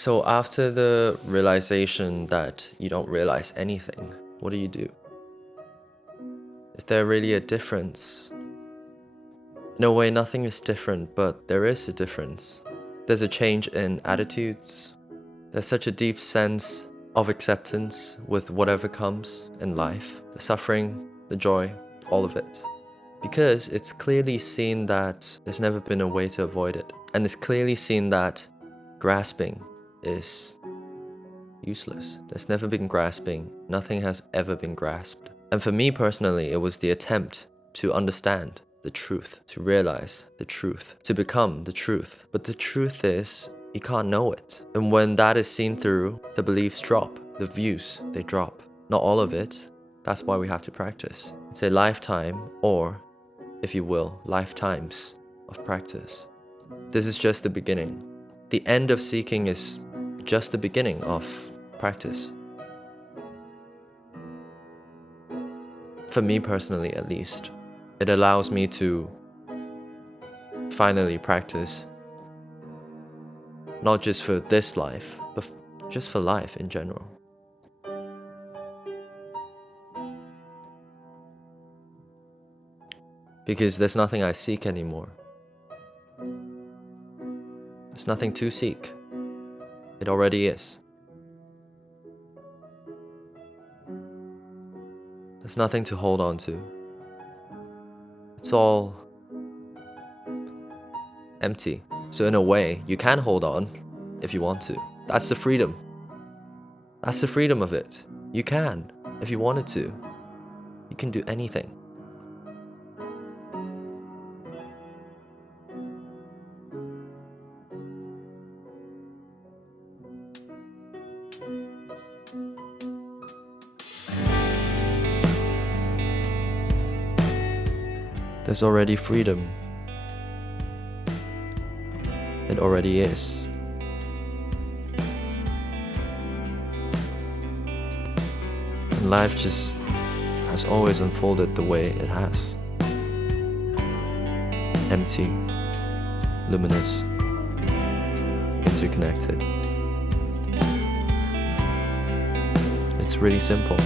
So after the realization that you don't realize anything, what do? Is there really a difference? In a way, nothing is different, but there is a difference. There's a change in attitudes. There's such a deep sense of acceptance with whatever comes in life, the suffering, the joy, all of it. Because it's clearly seen that there's never been a way to avoid it. And it's clearly seen that grasping is useless. There's never been grasping. Nothing has ever been grasped. And for me personally, it was the attempt to understand the truth, to realize the truth, to become the truth. But the truth is, you can't know it. And when that is seen through, the beliefs drop, the views, they drop. Not all of it. That's why we have to practice. It's a lifetime, or, if you will, lifetimes of practice. This is just the beginning. The end of seeking is just the beginning of practice. For me personally, at least, it allows me to finally practice, not just for this life, but just for life in general. Because there's nothing I seek anymore. There's nothing to seek. It already is. There's nothing to hold on to. It's all empty. So in a way, you can hold on if you want to. That's the freedom. That's the freedom of it. You can, if you wanted to. You can do anything. There's already freedom. It already is. And life just has always unfolded the way it has. Empty, luminous, interconnected. It's really simple.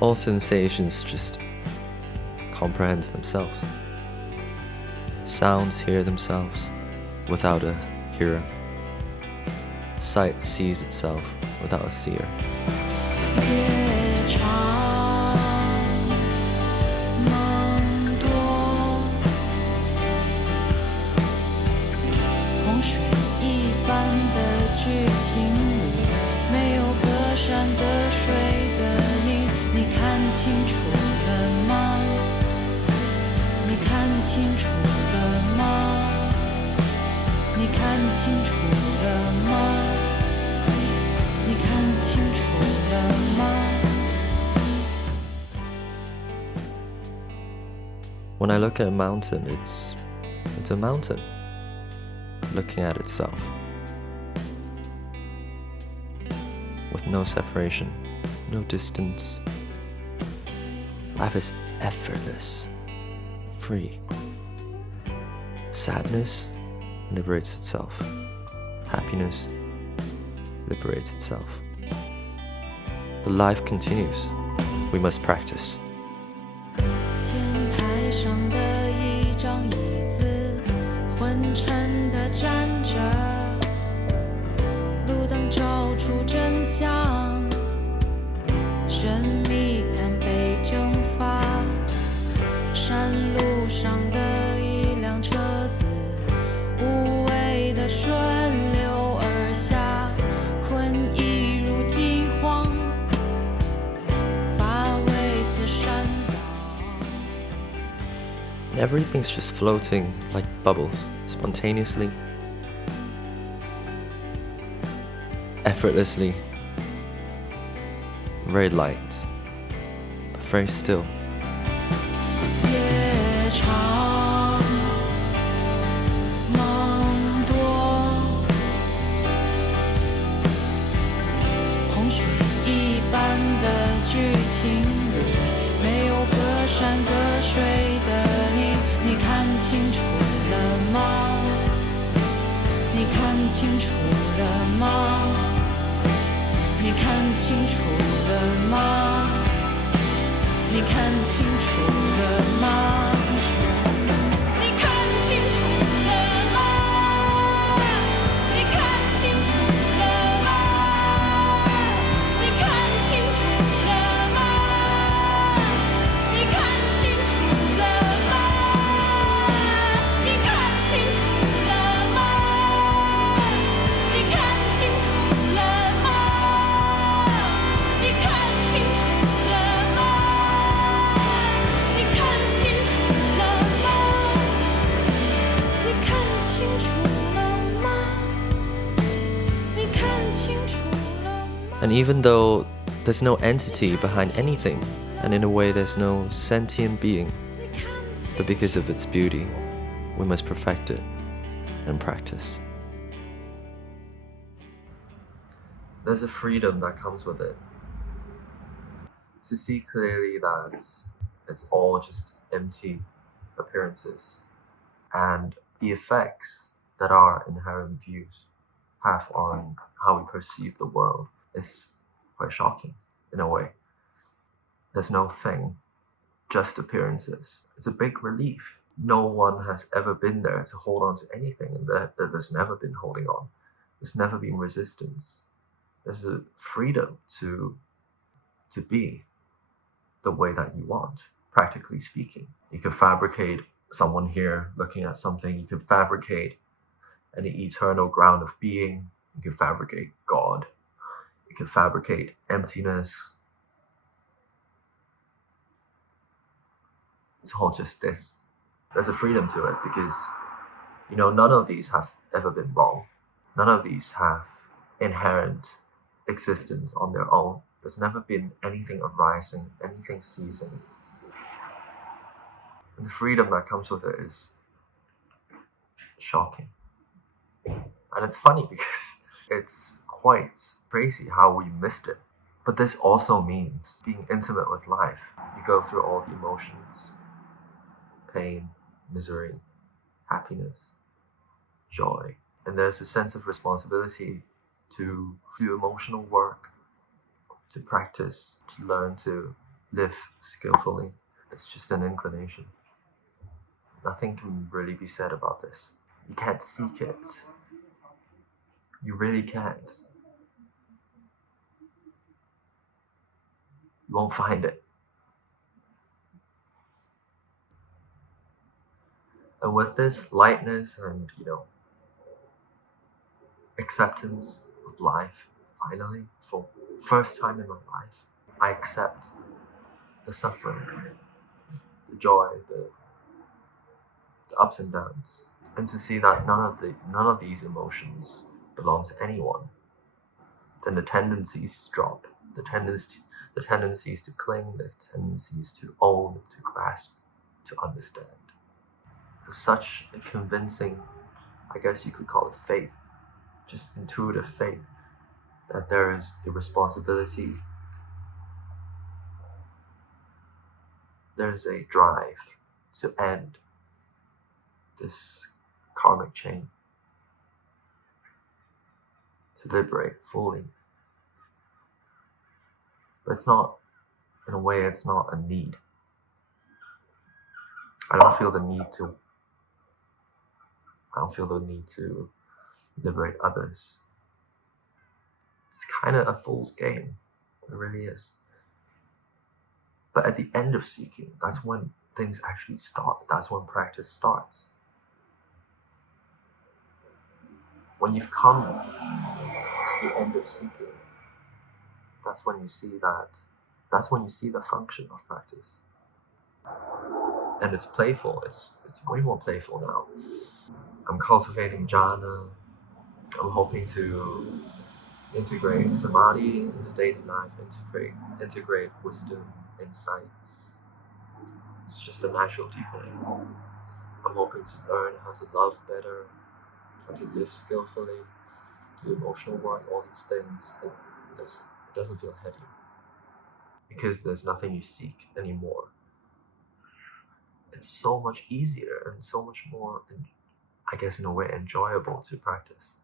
All sensations just comprehend themselves. Sounds hear themselves without a hearer. Sight sees itself without a seer. When I look at a mountain, it's a mountain looking at itself with no separation, no distance. Life is effortless, free. Sadness liberates itself. Happiness liberates itself. But life continues. We must practice. 天台上的一张椅子，昏沉地站着，路灯照出真相，神秘感被蒸发。山路上的一辆车子，无谓的顺流而下，困意如饥荒，乏味似山岛。 And everything's just floating like bubbles, spontaneously, effortlessly, very light, but very still. 夜长梦多，洪水一般的剧情里，没有隔山隔水的你，你看清楚了吗？你看清楚了吗？你看清楚了吗？你看清楚了吗？你看清楚了吗？你看清楚了吗？你看清楚了吗？你看清楚了吗？你看清楚了吗？你看清楚了吗？你看清楚了吗？你看清楚了吗？你看清楚了吗？你看清楚了吗？ And even though there's no entity behind anything, and in a way there's no sentient being, but because of its beauty, we must perfect it and practice. There's a freedom that comes with it. To see clearly that it's all just empty appearances, and the effects that our inherent views have on how we perceive the world is quite shocking in a way. There's no thing, just appearances. It's a big relief. No one has ever been there to hold on to anything, and there's never been holding on. There's never been resistance. There's a freedom to be the way that you want, practically speaking. You could fabricate someone here looking at something. You could fabricate an eternal ground of being. You could fabricate God. You could fabricate emptiness. It's all just this. There's a freedom to it because, none of these have ever been wrong. None of these have inherent existence on their own. There's never been anything arising, anything ceasing. And the freedom that comes with it is shocking. And it's funny because it's quite crazy how we missed it. But this also means being intimate with life. You go through all the emotions: pain, misery, happiness, joy. And there's a sense of responsibility to do emotional work, to practice, to learn to live skillfully. It's just an inclination. Nothing can really be said about this. You can't seek it. You really can't. You won't find it. And with this lightness and, acceptance of life, finally, for first time in my life, I accept the suffering, the joy, the ups and downs, and to see that none of these emotions belong to anyone. Then the tendencies drop. The tendencies to cling, the tendencies to own, to grasp, to understand. There's such a convincing, I guess you could call it faith, just intuitive faith, that there is a responsibility, there is a drive to end this karmic chain, to liberate fully. But it's not, in a way, it's not a need. I don't feel the need to liberate others. It's kind of a fool's game. It really is. But at the end of seeking, that's when things actually start. That's when practice starts. When you've come to the end of seeking, that's when you see the function of practice. And it's playful. It's way more playful now. I'm cultivating jhana. I'm hoping to integrate samadhi into daily life, integrate wisdom, insights. It's just a natural deepening. I'm hoping to learn how to love better, how to live skillfully, do emotional work, all these things. It doesn't feel heavy because there's nothing you seek anymore. It's so much easier and so much more, I guess in a way, enjoyable to practice.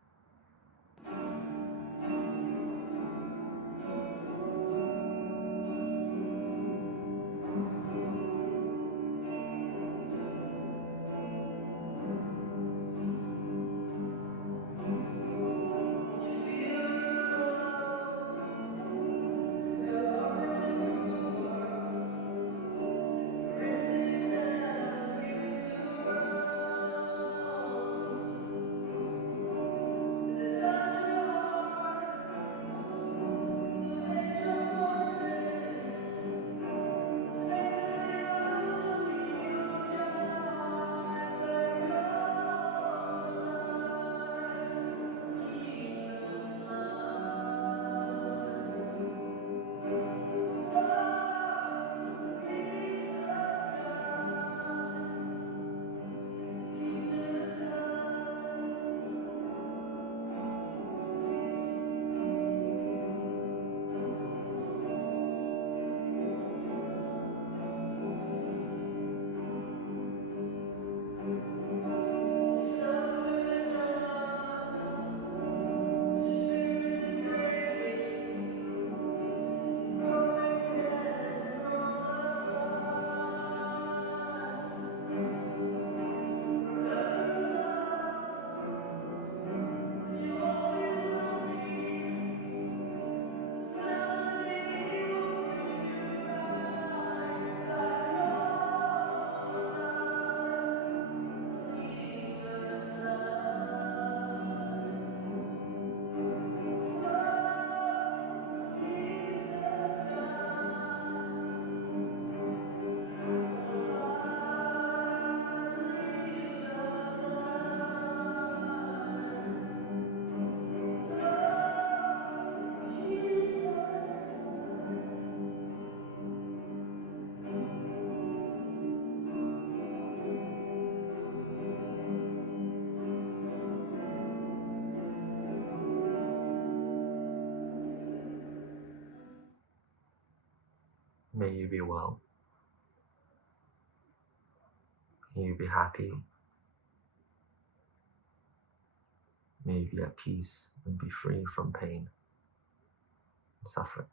May you be well. May you be happy. May you be at peace and be free from pain and suffering.